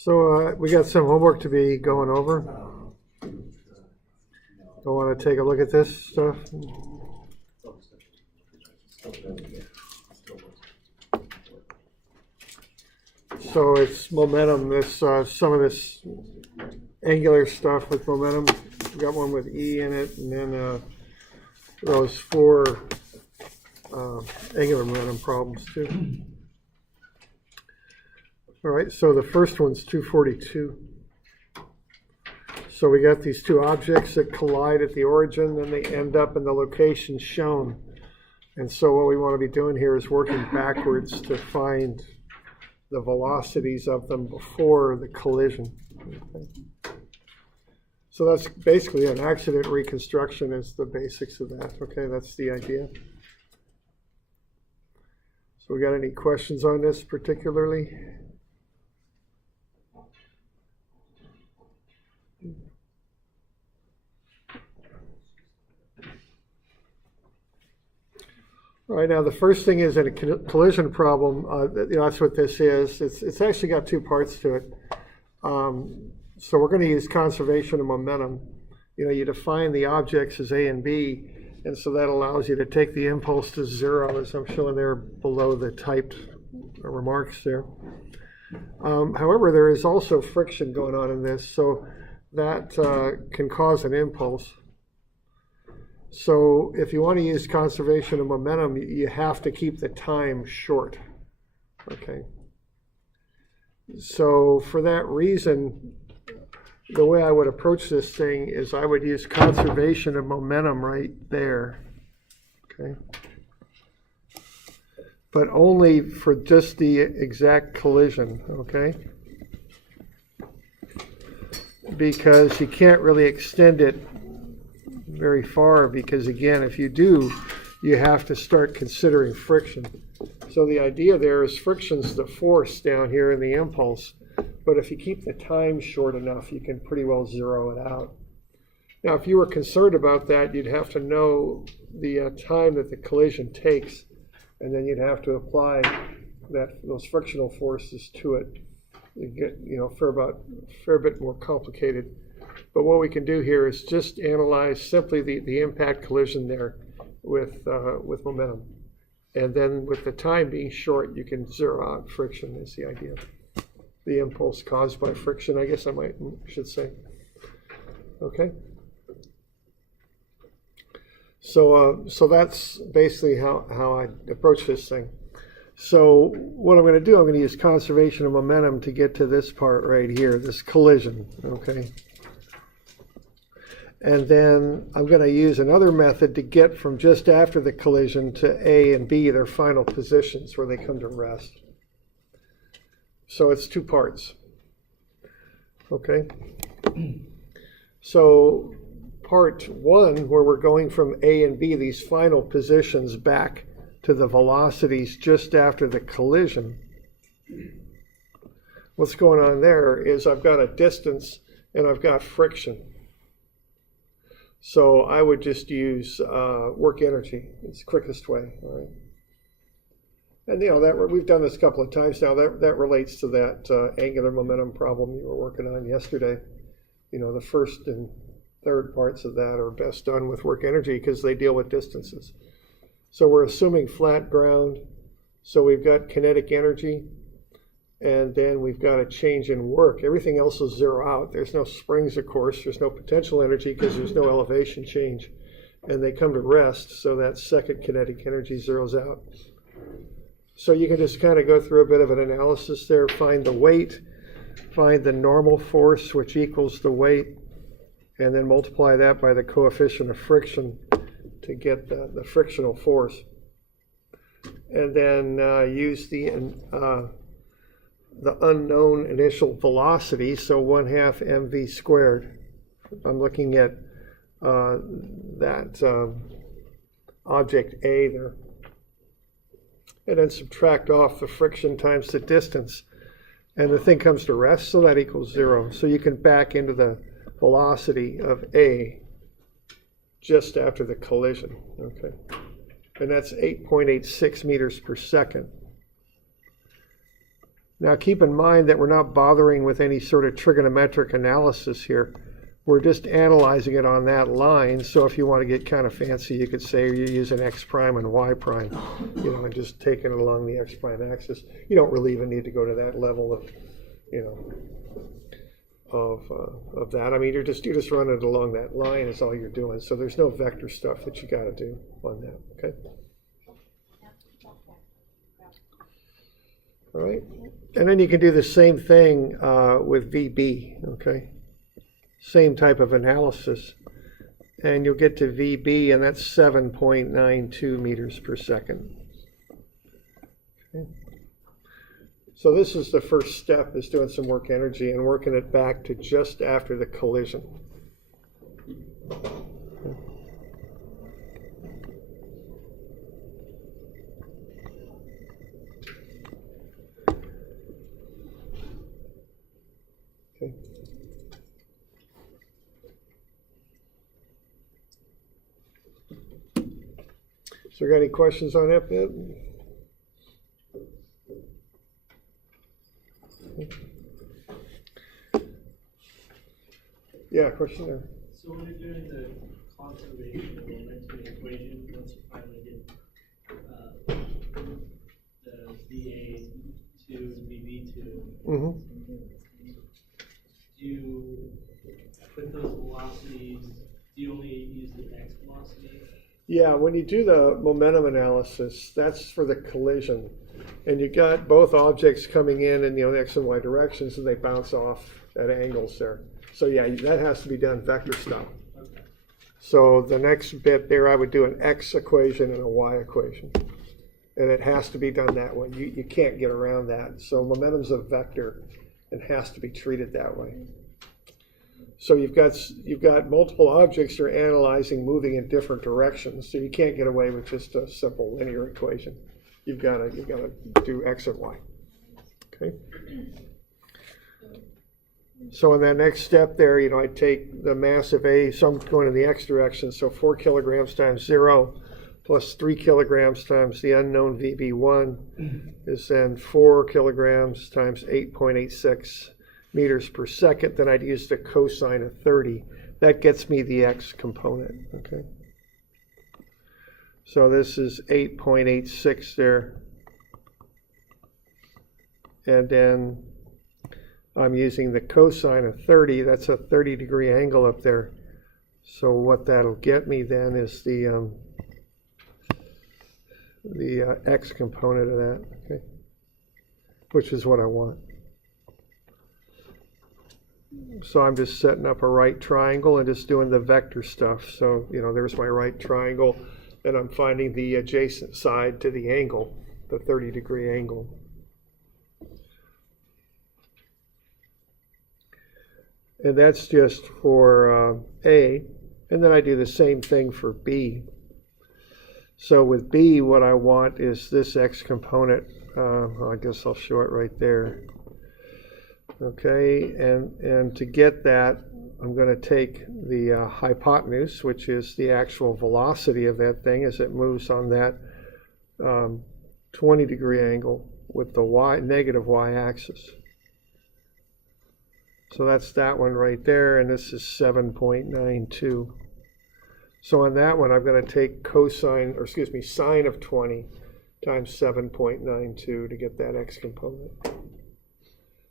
So we got some homework to be going over. Don't want to take a look at this stuff. So it's momentum. This some of this angular stuff with momentum. We got one with E in it, and then those four angular momentum problems too. All right, so the first one's 242. So we got these two objects that collide at the origin, and they end up in the location shown. And so what we want to be doing here is working backwards to find the velocities of them before the collision. Okay. So that's basically an accident reconstruction is the basics of that. Okay, that's the idea. So we got any questions on this particularly? All right, now the first thing is in a collision problem, that's what this is. It's actually got two parts to it. So we're going to use conservation of momentum. You define the objects as A and B, and so that allows you to take the impulse to zero, as I'm showing there below the typed remarks there. However, there is also friction going on in this, so that can cause an impulse. So if you want to use conservation of momentum, you have to keep the time short. Okay. So for that reason, the way I would approach this thing is I would use conservation of momentum right there. Okay. But only for just the exact collision, okay? Because you can't really extend it very far, because again, if you do, you have to start considering friction. So the idea there is friction's the force down here in the impulse, but if you keep the time short enough, you can pretty well zero it out. Now, if you were concerned about that, you'd have to know the time that the collision takes, and then you'd have to apply those frictional forces to it. You get, fair bit more complicated. But what we can do here is just analyze simply the impact collision there with momentum. And then with the time being short, you can zero out friction is the idea. The impulse caused by friction, I guess I should say. Okay. So that's basically how I approach this thing. So what I'm going to do, I'm going to use conservation of momentum to get to this part right here, this collision, okay? And then I'm going to use another method to get from just after the collision to A and B, their final positions where they come to rest. So it's two parts. Okay. So part one, where we're going from A and B, these final positions back to the velocities just after the collision. What's going on there is I've got a distance and I've got friction. So I would just use work energy. It's the quickest way, all right? And that we've done this a couple of times now. That relates to that angular momentum problem you were working on yesterday. The first and third parts of that are best done with work energy because they deal with distances. So we're assuming flat ground. So we've got kinetic energy, and then we've got a change in work. Everything else is zero out. There's no springs, of course. There's no potential energy because there's no elevation change. And they come to rest, so that second kinetic energy zeroes out. So you can just kind of go through a bit of an analysis there, find the weight, find the normal force, which equals the weight, and then multiply that by the coefficient of friction to get the frictional force. And then use the unknown initial velocity, so 1/2 mv squared. I'm looking at that object A there. And then subtract off the friction times the distance. And the thing comes to rest, so that equals 0. So you can back into the velocity of A just after the collision. Okay. And that's 8.86 meters per second. Now keep in mind that we're not bothering with any sort of trigonometric analysis here. We're just analyzing it on that line. So if you want to get kind of fancy, you could say you're using x prime and y prime, and just taking it along the x prime axis. You don't really even need to go to that level of, of that. I mean, you're just running it along that line is all you're doing. So there's no vector stuff that you got to do on that. Okay. All right. And then you can do the same thing with VB. Okay. Same type of analysis, and you'll get to VB, and that's 7.92 meters per second. Okay. So this is the first step, is doing some work energy and working it back to just after the collision. Okay. So, got any questions on that bit? Yeah, question there. So when you're doing the conservation of momentum equation, once you finally get the VA2 and VB2, do you put those velocities, do you only use the x velocity? Yeah, when you do the momentum analysis, that's for the collision. And you got both objects coming in the x and y directions, and they bounce off at angles there. So yeah, that has to be done vector style. Okay. So the next bit there, I would do an x equation and a y equation. And it has to be done that way. You can't get around that. So momentum's a vector. It has to be treated that way. So you've got multiple objects you're analyzing moving in different directions. So you can't get away with just a simple linear equation. You've got to do x and y. Okay. So in that next step there, I take the mass of A, so I'm going in the x direction, so 4 kilograms times 0 plus 3 kilograms times the unknown VB1 is then 4 kilograms times 8.86 meters per second. Then I'd use the cosine of 30. That gets me the x component, okay? So this is 8.86 there. And then I'm using the cosine of 30. That's a 30-degree angle up there. So what that'll get me then is the x component of that, okay? Which is what I want. So I'm just setting up a right triangle and just doing the vector stuff. So, there's my right triangle, and I'm finding the adjacent side to the angle, the 30-degree angle. And that's just for A. And then I do the same thing for B. So with B, what I want is this x component. I guess I'll show it right there. Okay, and to get that, I'm going to take the hypotenuse, which is the actual velocity of that thing as it moves on that 20-degree angle with the negative y-axis. So that's that one right there, and this is 7.92. So on that one, I'm going to take sine of 20 times 7.92 to get that x component.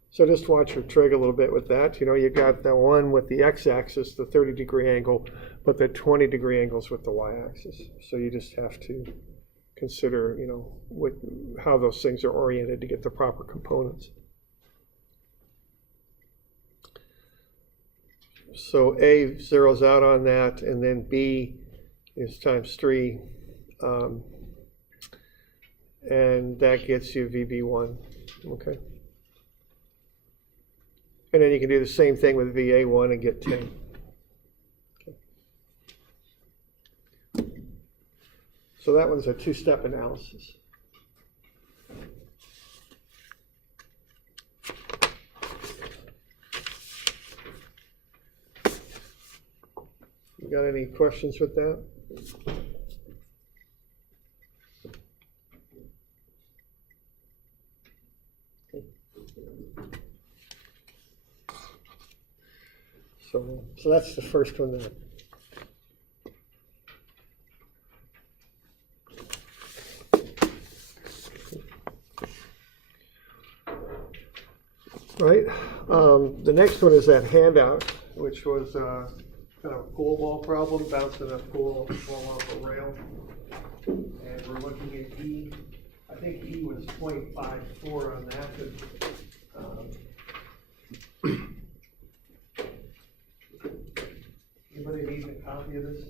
So just watch your trig a little bit with that. You got the one with the x-axis, the 30-degree angle, but the 20-degree angles with the y-axis. So you just have to consider, how those things are oriented to get the proper components. So A zeroes out on that, and then B is times 3, and that gets you VB1, okay? And then you can do the same thing with VA1 and get 10. Okay. So that one's a two-step analysis. You got any questions with that? Okay. So that's the first one there. Right. The next one is that handout, which was kind of a pool ball problem, bouncing a pool ball off a rail. And we're looking at E. I think E was 0.54 on that. Anybody need a copy of this?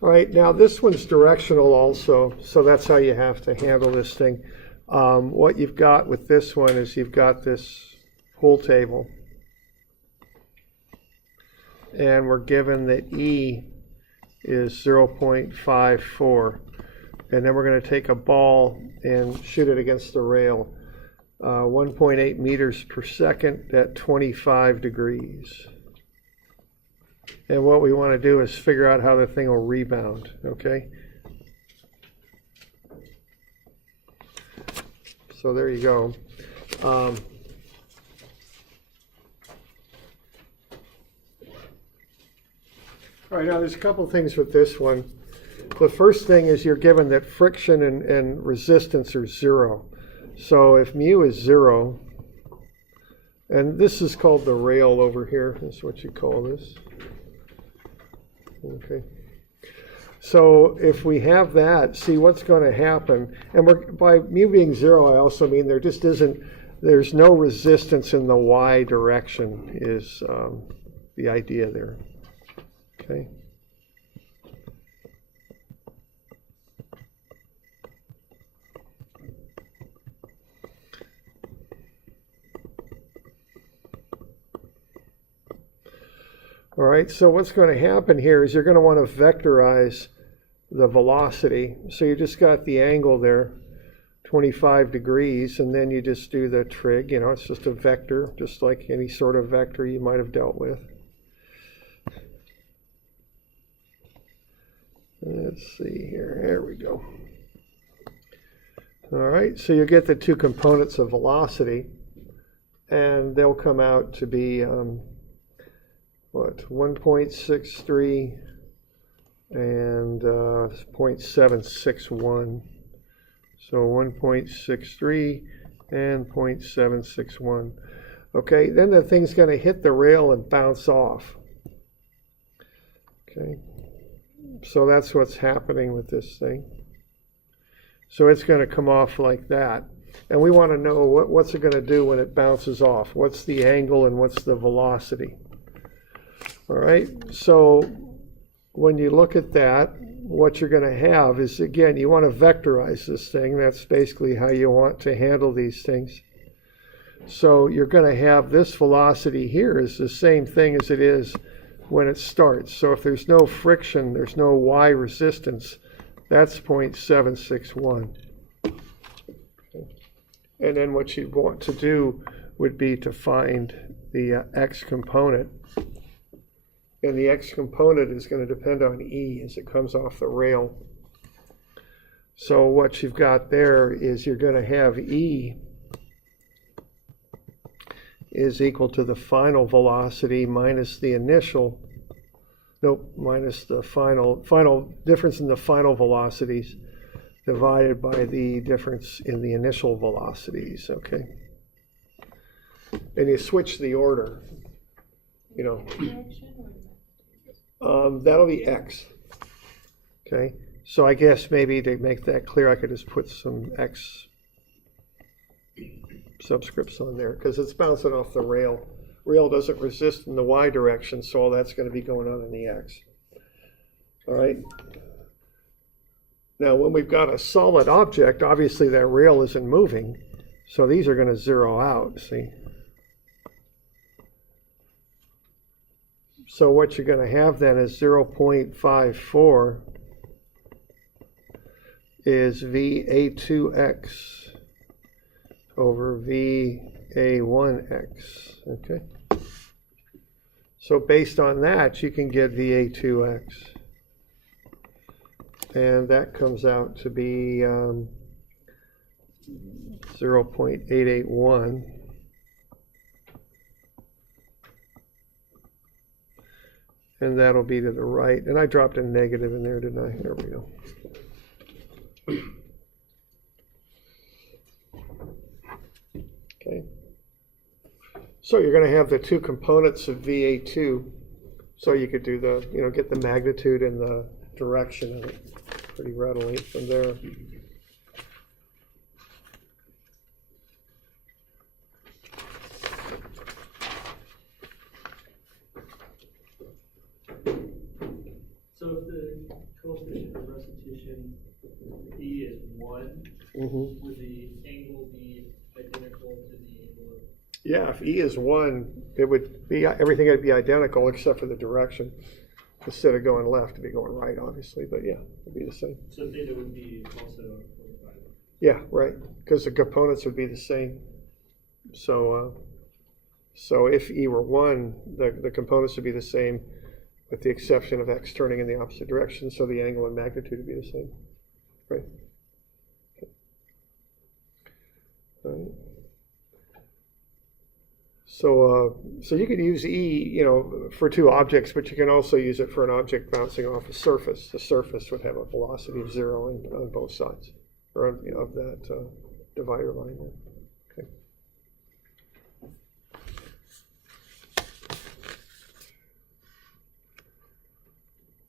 All right, now this one's directional also, so that's how you have to handle this thing. What you've got with this one is you've got this pool table, and we're given that E is 0.54, and then we're going to take a ball and shoot it against the rail, 1.8 meters per second at 25 degrees. And what we want to do is figure out how the thing will rebound, okay? So there you go. All right, now there's a couple things with this one. The first thing is you're given that friction and resistance are 0. So if mu is 0, and this is called the rail over here, is what you call this. Okay. So if we have that, see what's going to happen. And by mu being 0, I also mean there just isn't, there's no resistance in the y direction is the idea there. Okay. All right, so what's going to happen here is you're going to want to vectorize the velocity. So you just got the angle there, 25 degrees, and then you just do the trig. You know, it's just a vector, just like any sort of vector you might have dealt with. Let's see here. There we go. All right, so you get the two components of velocity, and they'll come out to be 1.63 and 0.761. So 1.63 and 0.761. Okay, then the thing's going to hit the rail and bounce off. Okay, so that's what's happening with this thing. So it's going to come off like that. And we want to know what's it going to do when it bounces off. What's the angle and what's the velocity? All right, so when you look at that, what you're going to have is, again, you want to vectorize this thing. That's basically how you want to handle these things. So you're going to have this velocity here is the same thing as it is when it starts. So if there's no friction, there's no y resistance, that's 0.761. And then what you'd want to do would be to find the x component. And the x component is going to depend on E as it comes off the rail. So what you've got there is you're going to have E is equal to the final velocity minus the initial, minus the final difference in the final velocities divided by the difference in the initial velocities, okay? And you switch the order, you know. That'll be x. Okay, so I guess maybe to make that clear, I could just put some x subscripts on there because it's bouncing off the rail. Rail doesn't resist in the y direction, so all that's going to be going on in the x. All right. Now, when we've got a solid object, obviously that rail isn't moving, so these are going to zero out, see? So what you're going to have then is 0.54 is VA2x over VA1x, okay? So based on that, you can get VA2x. And that comes out to be 0.881. And that'll be to the right. And I dropped a negative in there, didn't I? There we go. Okay. So you're going to have the two components of VA2. So you could do the, get the magnitude and the direction of it pretty readily from there. So if the coefficient of recitation E is 1, would the angle be identical to the angle of... Yeah, if E is 1, it would be, everything would be identical except for the direction. Instead of going left, it'd be going right, obviously, but yeah, it'd be the same. So theta would be also 45. Yeah, right, because the components would be the same. So if E were 1, the components would be the same, with the exception of x turning in the opposite direction, so the angle and magnitude would be the same, right? Okay. All right. So you could use E, for two objects, but you can also use it for an object bouncing off a surface. The surface would have a velocity of 0 on both sides, or of that divider line there. Okay.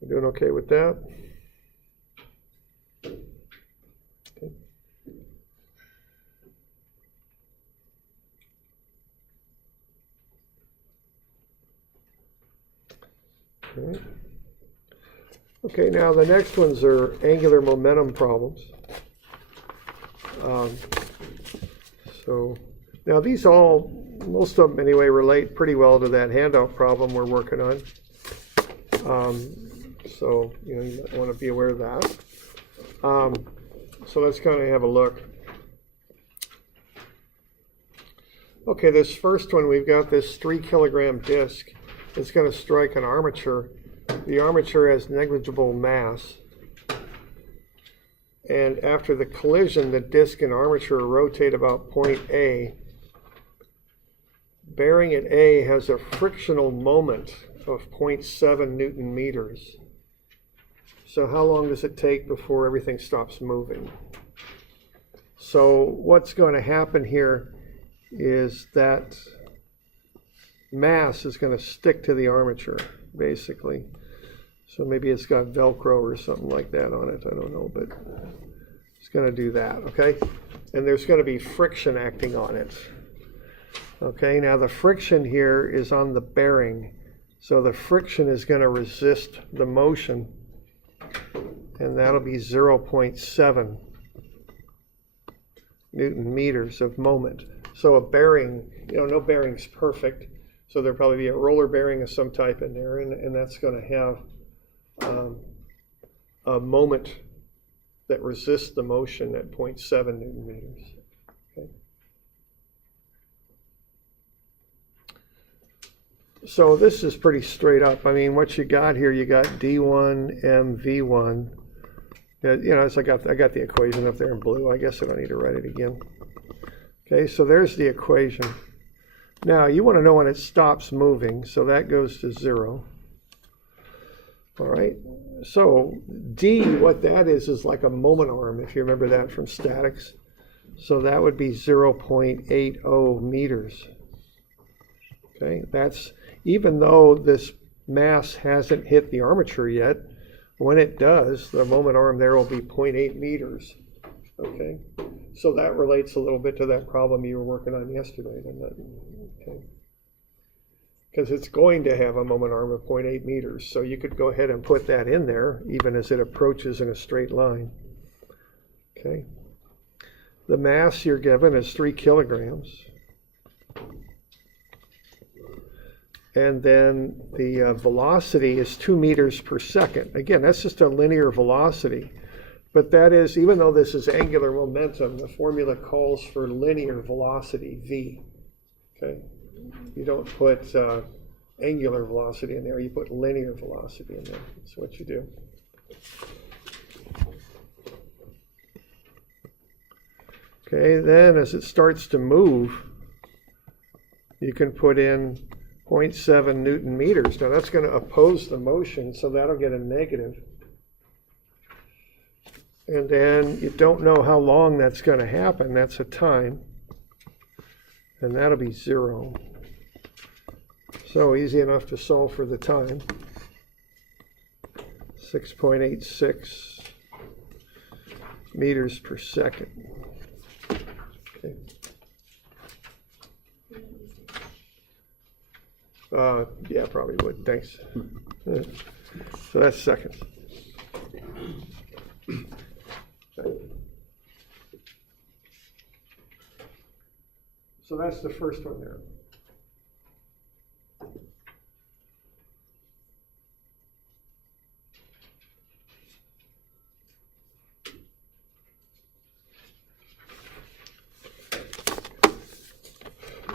You doing okay with that? Okay. Right. Okay, now the next ones are angular momentum problems. So now these most of them anyway, relate pretty well to that handout problem we're working on. So you might want to be aware of that. So let's kind of have a look. Okay, this first one, we've got this 3-kilogram disc. It's going to strike an armature. The armature has negligible mass. And after the collision, the disc and armature rotate about point A. Bearing at A has a frictional moment of 0.7 Newton meters. So how long does it take before everything stops moving? So what's going to happen here is that mass is going to stick to the armature, basically. So maybe it's got Velcro or something like that on it. I don't know, but it's going to do that, okay? And there's going to be friction acting on it. Okay, now the friction here is on the bearing. So the friction is going to resist the motion, and that'll be 0.7 Newton meters of moment. So a bearing, no bearing's perfect. So there'll probably be a roller bearing of some type in there, and that's going to have a moment that resists the motion at 0.7 Newton meters. Okay. So this is pretty straight up. I mean, what you got here, you got D1 mv1. It's I got the equation up there in blue. I guess I don't need to write it again. Okay, so there's the equation. Now you want to know when it stops moving, so that goes to 0. All right, so D, what that is like a moment arm, if you remember that from statics. So that would be 0.80 meters. Okay, that's, even though this mass hasn't hit the armature yet, when it does, the moment arm there will be 0.8 meters. Okay, so that relates a little bit to that problem you were working on yesterday, doesn't it? Okay. because it's going to have a moment arm of 0.8 meters. So you could go ahead and put that in there even as it approaches in a straight line. Okay. The mass you're given is 3 kilograms. And then the velocity is 2 meters per second. Again, that's just a linear velocity. But that is, even though this is angular momentum, the formula calls for linear velocity, v. Okay? You don't put angular velocity in there, you put linear velocity in there. That's what you do. Okay, then as it starts to move, you can put in 0.7 Newton meters. Now that's going to oppose the motion, so that'll get a negative. And then you don't know how long that's going to happen. That's a time. And that'll be 0. So easy enough to solve for the time. 6.86 meters per second. Okay. Yeah, probably would. Thanks. So that's seconds. So that's the first one there.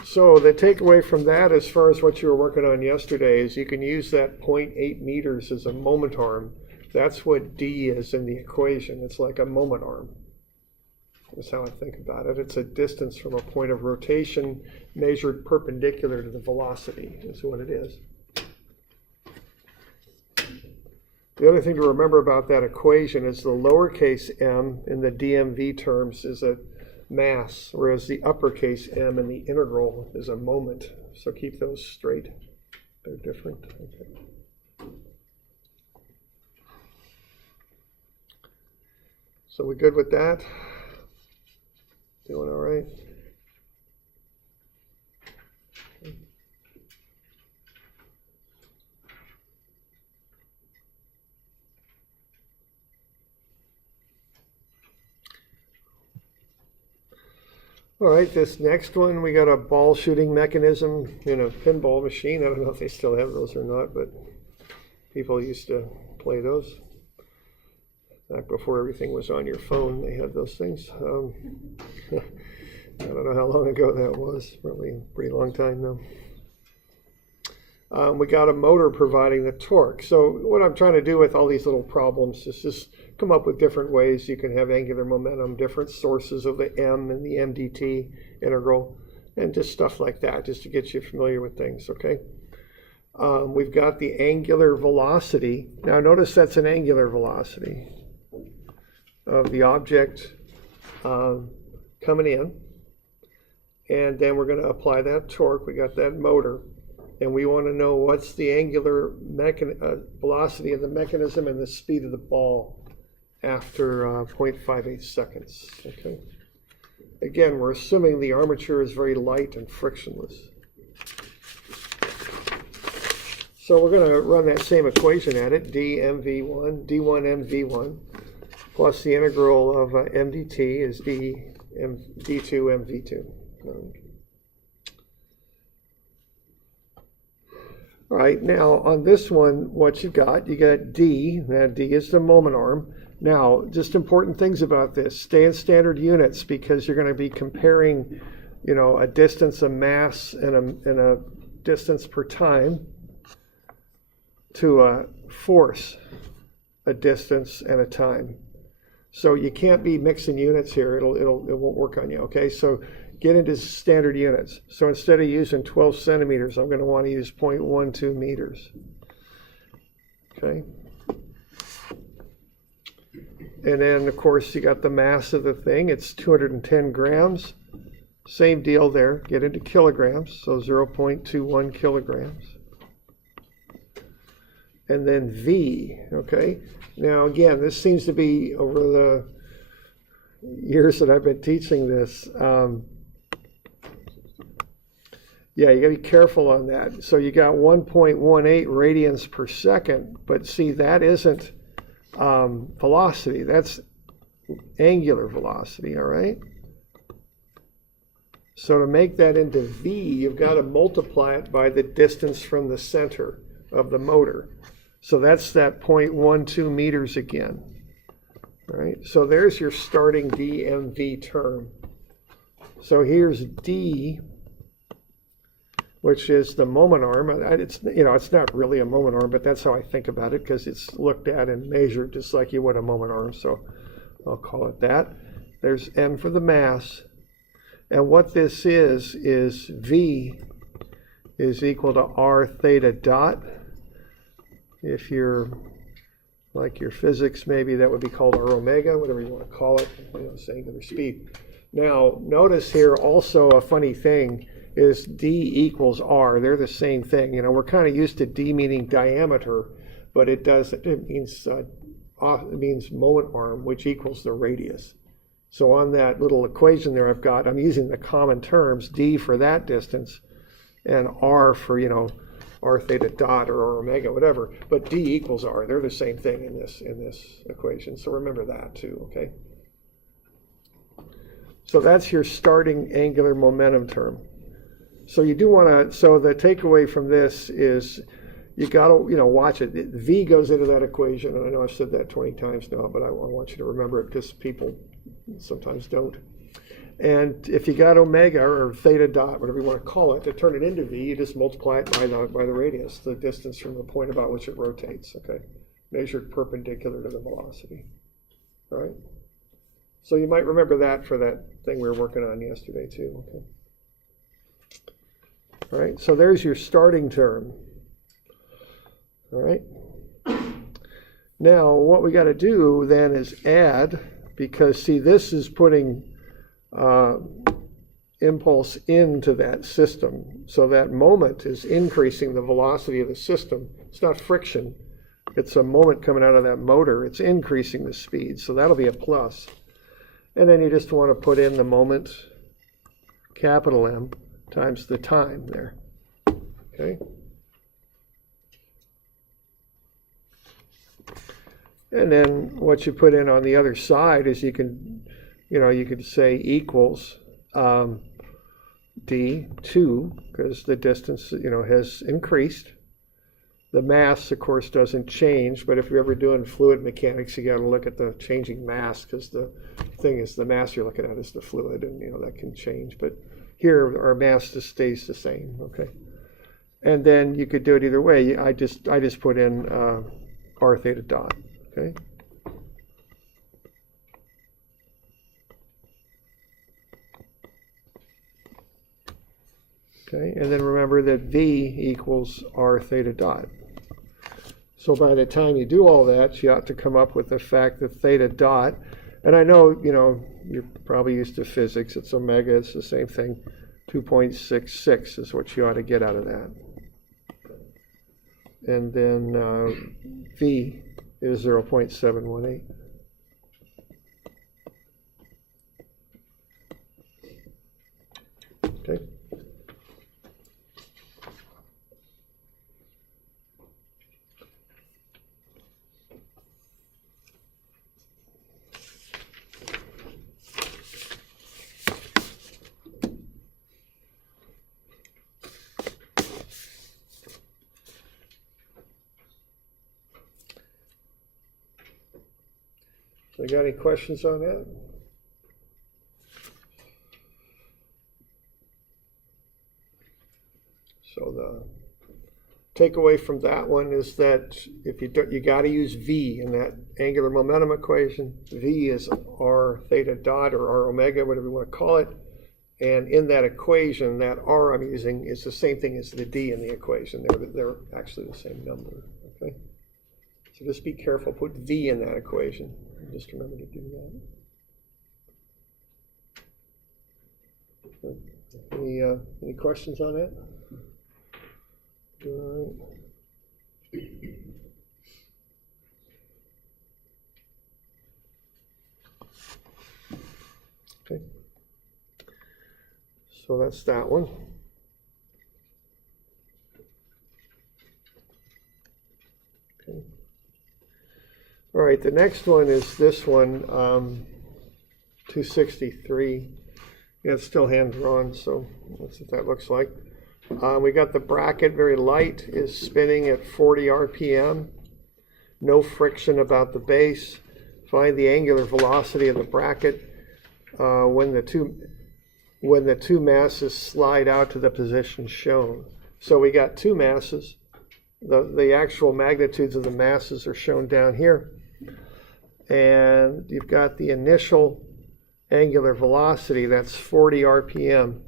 So the takeaway from that, as far as what you were working on yesterday, is you can use that 0.8 meters as a moment arm. That's what d is in the equation. It's like a moment arm. That's how I think about it. It's a distance from a point of rotation measured perpendicular to the velocity, is what it is. The other thing to remember about that equation is the lowercase m in the dmv terms is a mass, whereas the uppercase m in the integral is a moment. So keep those straight. They're different. Okay. So we good with that? Doing all right? All right, this next one, we got a ball shooting mechanism in a pinball machine. I don't know if they still have those or not, but people used to play those. Back before everything was on your phone, they had those things. I don't know how long ago that was, probably a pretty long time though. We got a motor providing the torque. So what I'm trying to do with all these little problems is just come up with different ways you can have angular momentum, different sources of the m and the mdt integral, and just stuff like that, just to get you familiar with things, okay? We've got the angular velocity. Now notice that's an angular velocity of the object coming in. And then we're going to apply that torque. We got that motor. And we want to know what's the angular velocity of the mechanism and the speed of the ball after 0.58 seconds. Okay. Again, we're assuming the armature is very light and frictionless. So we're going to run that same equation at it, d1 mv1 plus the integral of mdt is d2 mv2. All right, now on this one, what you got d. Now d is the moment arm. Now, just important things about this. Stay in standard units because you're going to be comparing, a distance, a mass, and a distance per time to a force, a distance, and a time. So you can't be mixing units here. It won't work on you. Okay, so get into standard units. So instead of using 12 centimeters, I'm going to want to use 0.12 meters. Okay. And then, of course, you got the mass of the thing. It's 210 grams. Same deal there. Get into kilograms. So 0.21 kilograms. And then V. Okay. Now, again, this seems to be over the years that I've been teaching this. Yeah, you got to be careful on that. So you got 1.18 radians per second, but see, that isn't velocity. That's angular velocity, all right? So to make that into V, you've got to multiply it by the distance from the center of the motor. So that's that 0.12 meters again. All right, so there's your starting dmv term. So here's d, which is the moment arm. It's, it's not really a moment arm, but that's how I think about it because it's looked at and measured just like you would a moment arm. So I'll call it that. There's m for the mass. And what this is v is equal to r theta dot. If you're like your physics, maybe that would be called r omega, whatever you want to call it, it's angular speed. Now, notice here also a funny thing is d equals r. They're the same thing. We're kind of used to d meaning diameter, but it means moment arm, which equals the radius. So on that little equation there I'm using the common terms, d for that distance, and r for, r theta dot or r omega, whatever, but d equals r. They're the same thing in this equation. So remember that too, okay? So that's your starting angular momentum term. So you do want to, so the takeaway from this is you got to, watch it. V goes into that equation, and I know I've said that 20 times now, but I want you to remember it because people sometimes don't. And if you got omega or theta dot, whatever you want to call it, to turn it into V, you just multiply it by the radius, the distance from the point about which it rotates, okay? Measured perpendicular to the velocity, all right? So you might remember that for that thing we were working on yesterday too, okay? All right, so there's your starting term, all right? Now, what we got to do then is add, because see, this is putting impulse into that system. So that moment is increasing the velocity of the system. It's not friction. It's a moment coming out of that motor. It's increasing the speed. So that'll be a plus. And then you just want to put in the moment, capital M, times the time there. Okay? And then what you put in on the other side is you could say equals d2, because the distance, has increased. The mass, of course, doesn't change, but if you're ever doing fluid mechanics, you got to look at the changing mass, because the thing is the mass you're looking at is the fluid, and that can change. But here, our mass just stays the same, okay? And then you could do it either way. I just put in r theta dot, okay? Okay, and then remember that V equals r theta dot. So by the time you do all that, you ought to come up with the fact that theta dot, and I know, you're probably used to physics, it's omega, it's the same thing, 2.66 is what you ought to get out of that. And then V is 0.718. Okay. So you got any questions on that? So the takeaway from that one is that if you got to use V in that angular momentum equation. V is r theta dot or r omega, whatever you want to call it. And in that equation, that r I'm using is the same thing as the d in the equation. They're actually the same number. Okay. So just be careful. Put V in that equation. Just remember to do that. Any questions on that? All right. Okay. So that's that one. All right, the next one is this one, 263. Yeah, it's still hand-drawn, so that's what that looks like. We got the bracket, very light, is spinning at 40 RPM. No friction about the base. Find the angular velocity of the bracket when the two masses slide out to the position shown. So we got two masses. The actual magnitudes of the masses are shown down here. And you've got the initial angular velocity, that's 40 RPM.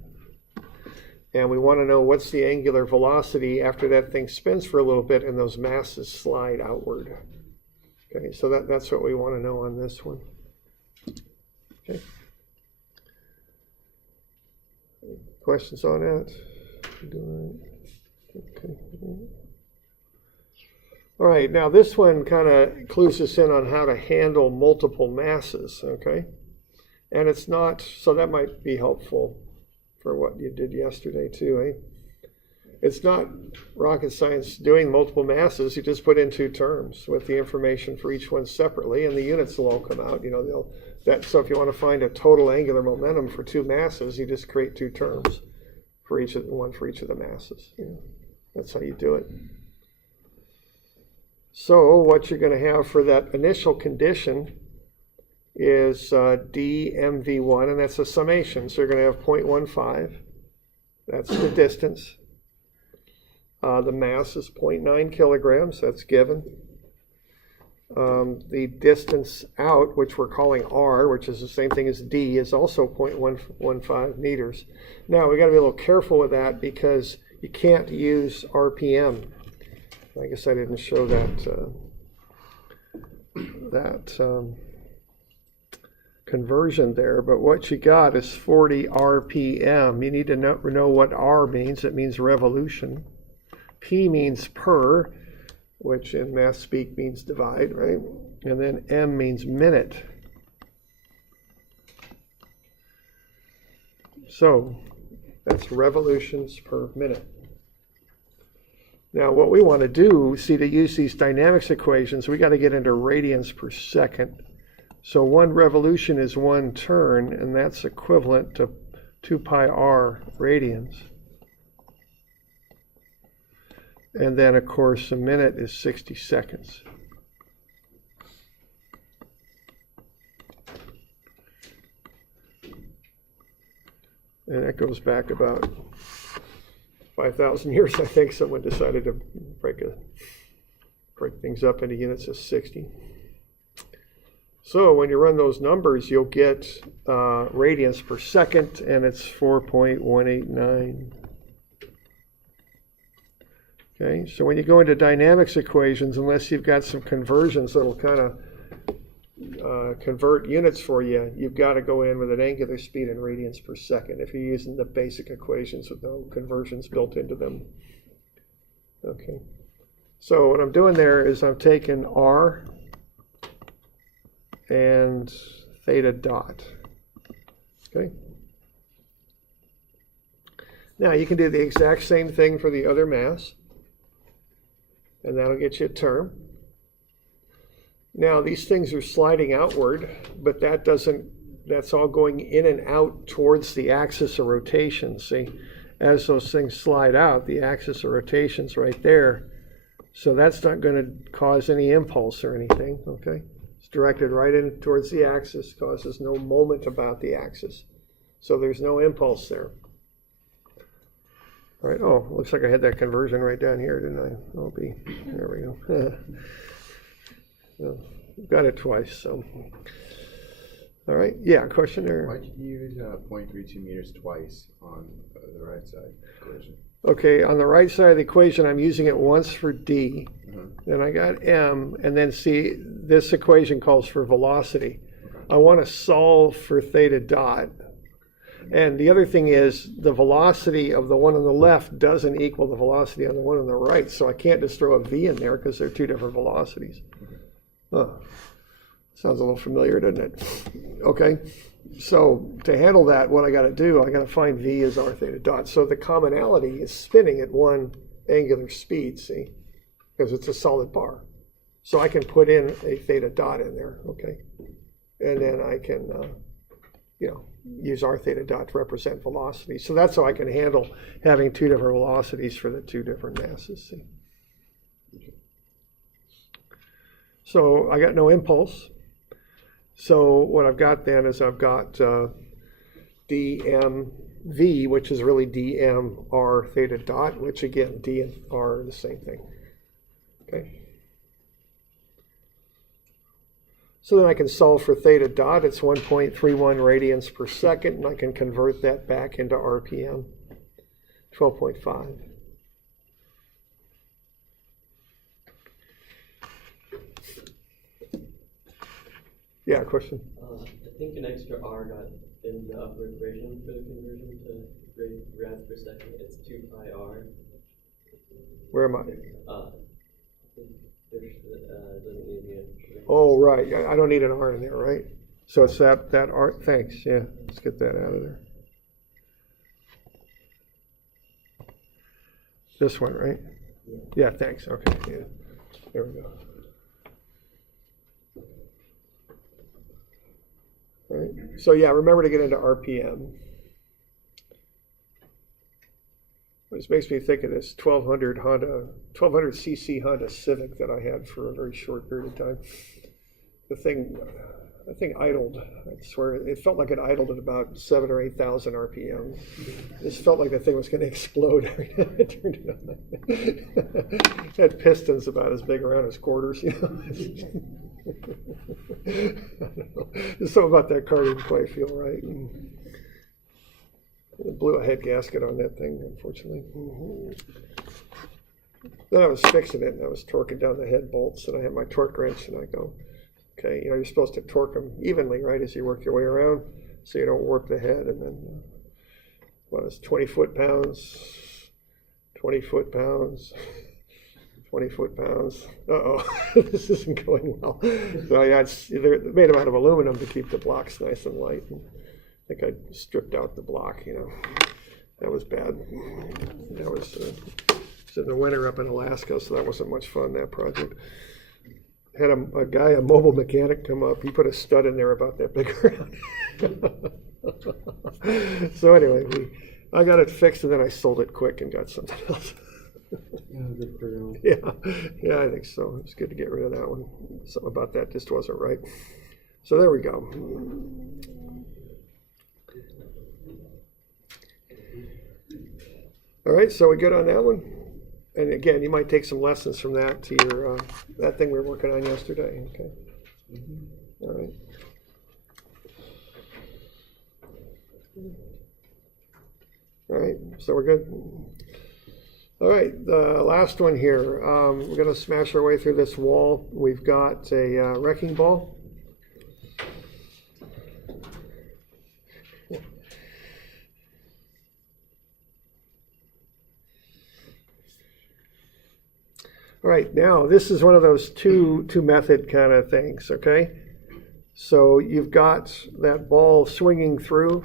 And we want to know what's the angular velocity after that thing spins for a little bit and those masses slide outward. Okay, so that's what we want to know on this one. Okay. Questions on that? Okay. All right, now this one kind of clues us in on how to handle multiple masses, okay? And it's not, so that might be helpful for what you did yesterday too, eh? It's not rocket science doing multiple masses. You just put in two terms with the information for each one separately, and the units will all come out. You know, so if you want to find a total angular momentum for two masses, you just create two terms for one for each of the masses. You know, that's how you do it. So what you're going to have for that initial condition is dmv1, and that's a summation. So you're going to have 0.15. That's the distance. The mass is 0.9 kilograms. That's given. The distance out, which we're calling r, which is the same thing as d, is also 0.115 meters. Now, we've got to be a little careful with that because you can't use RPM. I guess I didn't show that conversion there, but what you got is 40 RPM. You need to know what R means. It means revolution. P means per, which in math speak means divide, right? And then M means minute. So that's revolutions per minute. Now, what we want to do, see, to use these dynamics equations, we got to get into radians per second. So one revolution is one turn, and that's equivalent to 2 pi r radians. And then, of course, a minute is 60 seconds. And that goes back about 5,000 years, I think. Someone decided to break things up into units of 60. So when you run those numbers, you'll get radians per second, and it's 4.189. Okay, so when you go into dynamics equations, unless you've got some conversions that'll kind of convert units for you, you've got to go in with an angular speed in radians per second if you're using the basic equations with no conversions built into them. Okay, so what I'm doing there is I'm taking r and theta dot. Okay. Now you can do the exact same thing for the other mass, and that'll get you a term. Now these things are sliding outward, but that's all going in and out towards the axis of rotation. See, as those things slide out, the axis of rotation's right there. So that's not going to cause any impulse or anything, okay? It's directed right in towards the axis, causes no moment about the axis. So there's no impulse there. All right, oh, looks like I had that conversion right down here, didn't I? There we go. Well, got it twice, so. All right, yeah, question there. Why did you use 0.32 meters twice on the right side equation? Okay, on the right side of the equation, I'm using it once for D. Then I got M, and then see, this equation calls for velocity. I want to solve for theta dot. And the other thing is the velocity of the one on the left doesn't equal the velocity on the one on the right, so I can't just throw a V in there because they're two different velocities. Oh, sounds a little familiar, doesn't it? Okay, so to handle that, what I got to do, I got to find V as r theta dot. So the commonality is spinning at one angular speed, see, because it's a solid bar. So I can put in a theta dot in there, okay? And then I can, use r theta dot to represent velocity. So that's how I can handle having two different velocities for the two different masses, see? So I got no impulse. So what I've got then is I've got dmv, which is really dm r theta dot, which again, d and r are the same thing, okay? So then I can solve for theta dot. It's 1.31 radians per second, and I can convert that back into RPM, 12.5. Yeah, question? I think an extra R got in the upper equation for the conversion to rads per second. It's 2 pi R. Where am I? Doesn't need to be a. Oh, right. I don't need an R in there, right? So it's that R. Thanks. Yeah, let's get that out of there. This one, right? Yeah, thanks. Okay, yeah. There we go. All right. So yeah, remember to get into RPM. Which makes me think of this 1200 cc Honda Civic that I had for a very short period of time. The thing idled. I swear, it felt like it idled at about 7,000 or 8,000 RPM. This felt like the thing was going to explode every time I turned it on. It had pistons about as big around as quarters, you know. I don't know. There's something about that car didn't quite feel right. And it blew a head gasket on that thing, unfortunately. Then I was fixing it, and I was torquing down the head bolts, and I had my torque wrench, and I go, okay, you're supposed to torque them evenly, right, as you work your way around, so you don't warp the head. And then, what is 20 foot-pounds, 20 foot-pounds, 20 foot-pounds. Uh-oh, this isn't going well. So yeah, they're made them out of aluminum to keep the blocks nice and light. And I think I stripped out the block, you know. That was bad. That was in the winter up in Alaska, so that wasn't much fun, that project. Had a guy, a mobile mechanic, come up. He put a stud in there about that big around. So anyway, I got it fixed, and then I sold it quick and got something else. Yeah, I think so. It's good to get rid of that one. Something about that just wasn't right. So there we go. All right, so we good on that one? And again, you might take some lessons from that to your that thing we were working on yesterday. Okay. All right. All right. So we're good. All right. The last one here. We're going to smash our way through this wall. We've got a wrecking ball. All right, now this is one of those two method kind of things, okay? So you've got that ball swinging through.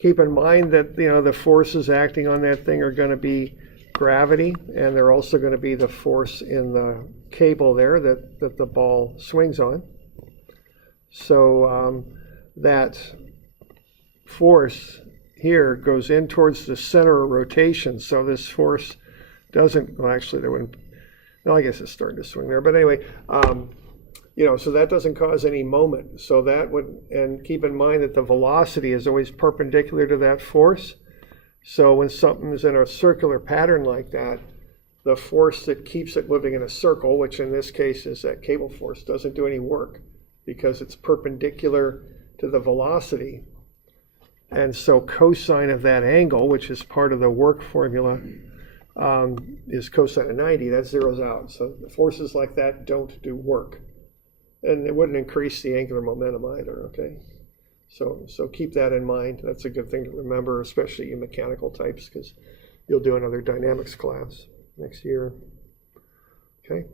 Keep in mind that, you know, the forces acting on that thing are going to be gravity, and they're also going to be the force in the cable there that the ball swings on. So that force here goes in towards the center of rotation. So this force doesn't, well, actually there wouldn't, well, I guess it's starting to swing there. But anyway, you know, so that doesn't cause any moment. So that would, and keep in mind that the velocity is always perpendicular to that force. So when something's in a circular pattern like that, the force that keeps it moving in a circle, which in this case is that cable force, doesn't do any work because it's perpendicular to the velocity. And so cosine of that angle, which is part of the work formula, is cosine of 90. That zeroes out. So the forces like that don't do work. And it wouldn't increase the angular momentum either, okay? So keep that in mind. That's a good thing to remember, especially you mechanical types, because you'll do another dynamics class next year. Okay?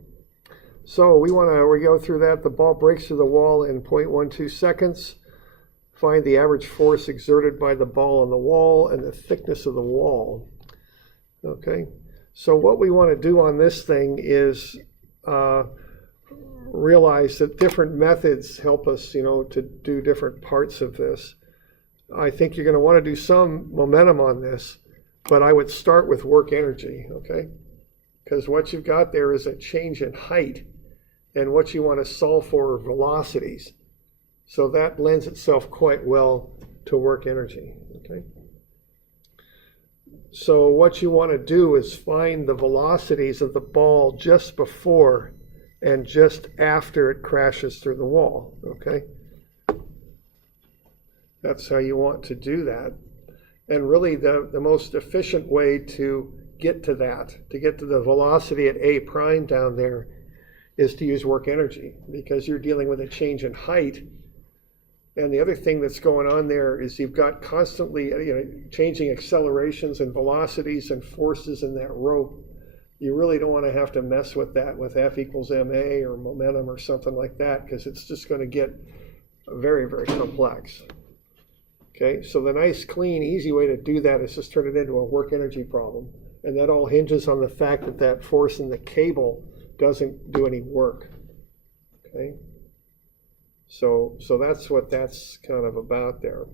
So we go through that. The ball breaks through the wall in 0.12 seconds. Find the average force exerted by the ball on the wall and the thickness of the wall. Okay, so what we want to do on this thing is realize that different methods help us, to do different parts of this. I think you're going to want to do some momentum on this, but I would start with work energy, okay? Because what you've got there is a change in height, and what you want to solve for are velocities. So that lends itself quite well to work energy, okay? So what you want to do is find the velocities of the ball just before and just after it crashes through the wall, okay? That's how you want to do that. And really the most efficient way to get to that, to get to the velocity at A prime down there, is to use work energy, because you're dealing with a change in height. And the other thing that's going on there is you've got constantly changing accelerations and velocities and forces in that rope. You really don't want to have to mess with that with F equals ma or momentum or something like that, because it's just going to get very, very complex. Okay, so the nice, clean, easy way to do that is just turn it into a work energy problem. And that all hinges on the fact that that force in the cable doesn't do any work. Okay, so that's what that's kind of about there.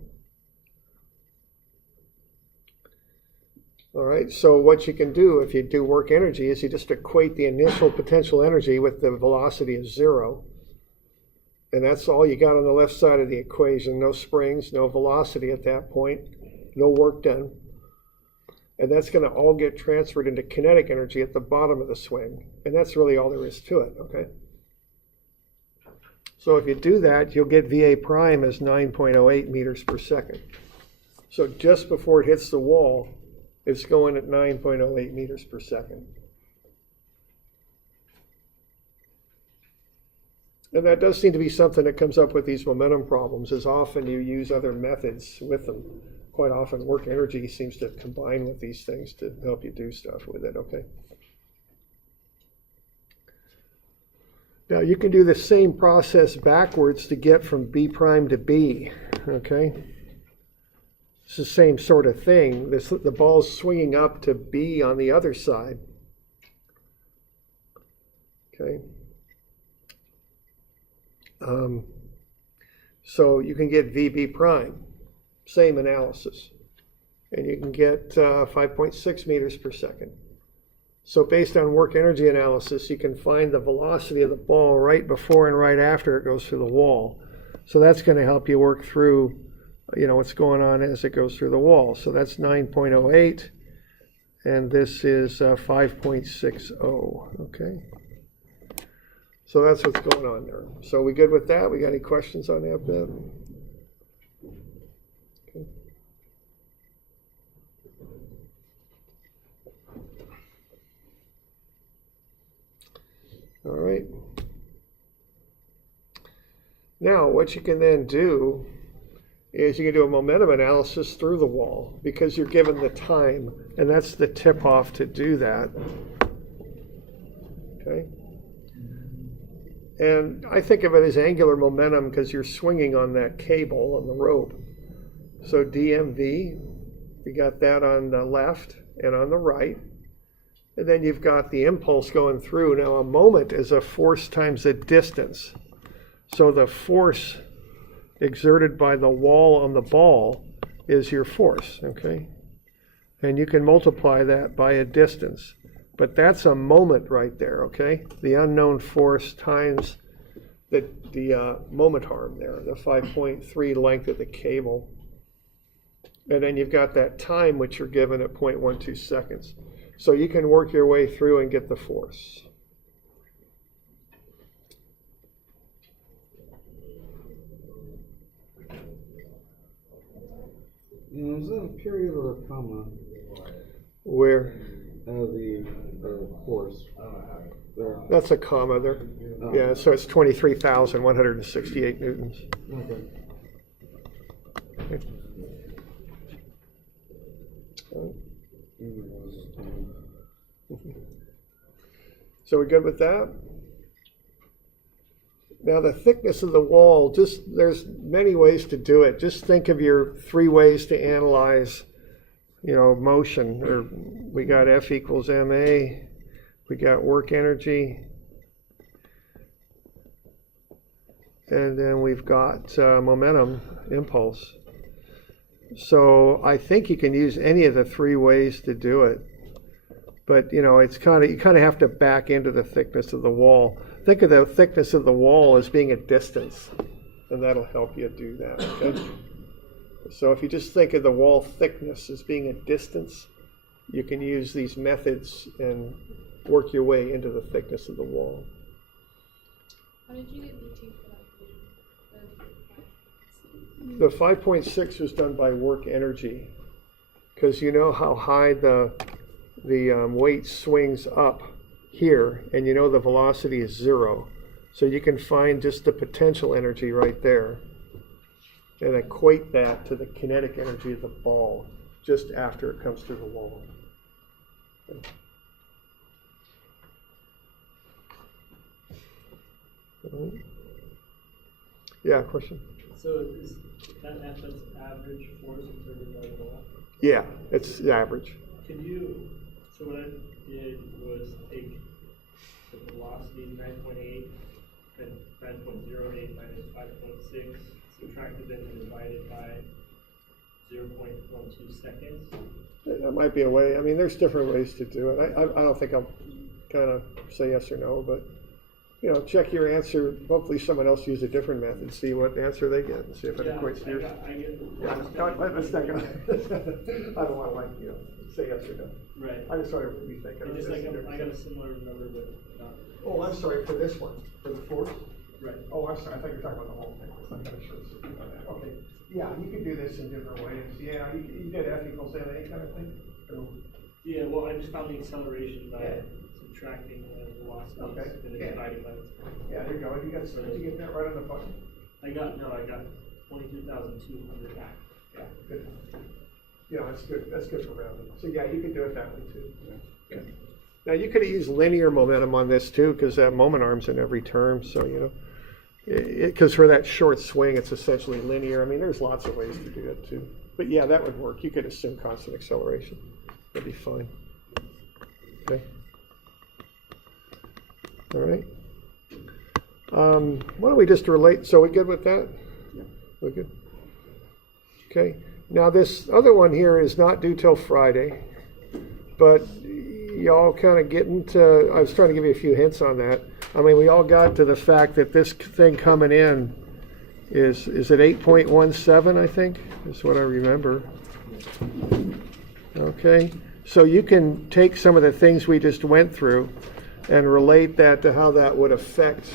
All right, so what you can do if you do work energy is you just equate the initial potential energy with the velocity of 0. And that's all you got on the left side of the equation. No springs, no velocity at that point, no work done. And that's going to all get transferred into kinetic energy at the bottom of the swing. And that's really all there is to it, okay? So if you do that, you'll get VA prime as 9.08 meters per second. So just before it hits the wall, it's going at 9.08 meters per second. And that does seem to be something that comes up with these momentum problems, is often you use other methods with them. Quite often work energy seems to combine with these things to help you do stuff with it, okay? Now you can do the same process backwards to get from B prime to B, okay? It's the same sort of thing. The ball's swinging up to B on the other side, okay? So you can get VB prime, same analysis, and you can get 5.6 meters per second. So based on work energy analysis, you can find the velocity of the ball right before and right after it goes through the wall. So that's going to help you work through, what's going on as it goes through the wall. So that's 9.08, and this is 5.60, okay? So that's what's going on there. So we good with that? We got any questions on that bit? Okay. All right. Now, what you can then do is you can do a momentum analysis through the wall, because you're given the time, and that's the tip-off to do that. Okay. And I think of it as angular momentum because you're swinging on that cable on the rope. So DMV, you got that on the left and on the right. And then you've got the impulse going through. Now a moment is a force times a distance. So the force exerted by the wall on the ball is your force, okay? And you can multiply that by a distance. But that's a moment right there, okay? The unknown force times the moment harm there, the 5.3 length of the cable. And then you've got that time, which you're given at 0.12 seconds. So you can work your way through and get the force. Is that a period or a comma? Where? The force. There. That's a comma there. Yeah, so it's 23,168 newtons. Okay. Okay. So we good with that? Now the thickness of the wall, there's many ways to do it. Just think of your 3 ways to analyze, motion. Or we got F equals ma, we got work energy, and then we've got momentum, impulse. So I think you can use any of the three ways to do it. But it's you kind of have to back into the thickness of the wall. Think of the thickness of the wall as being a distance, and that'll help you do that. Okay? So if you just think of the wall thickness as being a distance, you can use these methods and work your way into the thickness of the wall. How did you get V2 for that? The 5.6 was done by work energy, because you know how high the weight swings up here, and you know the velocity is 0. So you can find just the potential energy right there and equate that to the kinetic energy of the ball just after it comes through the wall. Yeah, question? So is that F's average force exerted by the ball? Yeah, it's the average. So what I did was take the velocity 9.8 and 9.08 minus 5.6, subtracted them and divided by 0.12 seconds. That might be a way. I mean, there's different ways to do it. I don't think I'll kind of say yes or no, but check your answer. Hopefully someone else used a different method. See what answer they get and see if it equates to yours. Let's not go. I don't want to say yes or no. Right. I just want to be thinking. I got a similar number, but not. Oh, I'm sorry, for this one, for the force? Right. Oh, I'm sorry, I thought you were talking about the whole thing. I'm not sure. Okay, yeah, you can do this in different ways. Yeah, you did F equals ma kind of thing? Yeah, well, I just found the acceleration by subtracting the velocities Okay. and then dividing by the time. Yeah, there you go. Did you get that right on the button? I got 22,200 back. Yeah, good. That's good. That's good for rounding. So yeah, you can do it that way too. Yeah. Now you could have used linear momentum on this too, because that moment arm's in every term. So because for that short swing, it's essentially linear. I mean, there's lots of ways to do it too. But yeah, that would work. You could assume constant acceleration. That'd be fine. Okay. All right. Why don't we just relate? So we good with that? Yeah. We good? Okay. Now this other one here is not due till Friday, but y'all kind of getting to, I was trying to give you a few hints on that. I mean, we all got to the fact that this thing coming in is it 8.17, I think, is what I remember. Okay. So you can take some of the things we just went through and relate that to how that would affect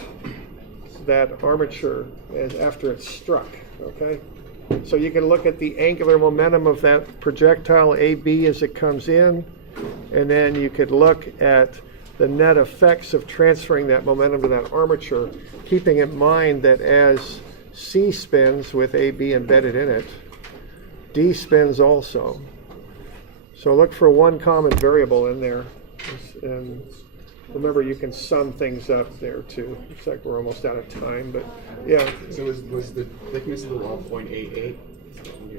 that armature after it's struck, okay? So you can look at the angular momentum of that projectile AB as it comes in, and then you could look at the net effects of transferring that momentum to that armature, keeping in mind that as C spins with AB embedded in it, D spins also. So look for one common variable in there, and remember, you can sum things up there too. Looks like we're almost out of time, but yeah. So was the thickness of the wall 0.88?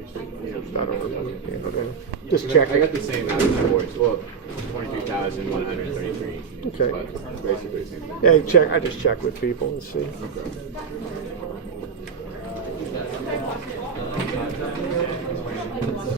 I don't remember. Okay. Just check. I got the same out of my voice. Well, 22,133. Okay. But it's basically the same thing. Yeah, check. I just check with people and see. Okay.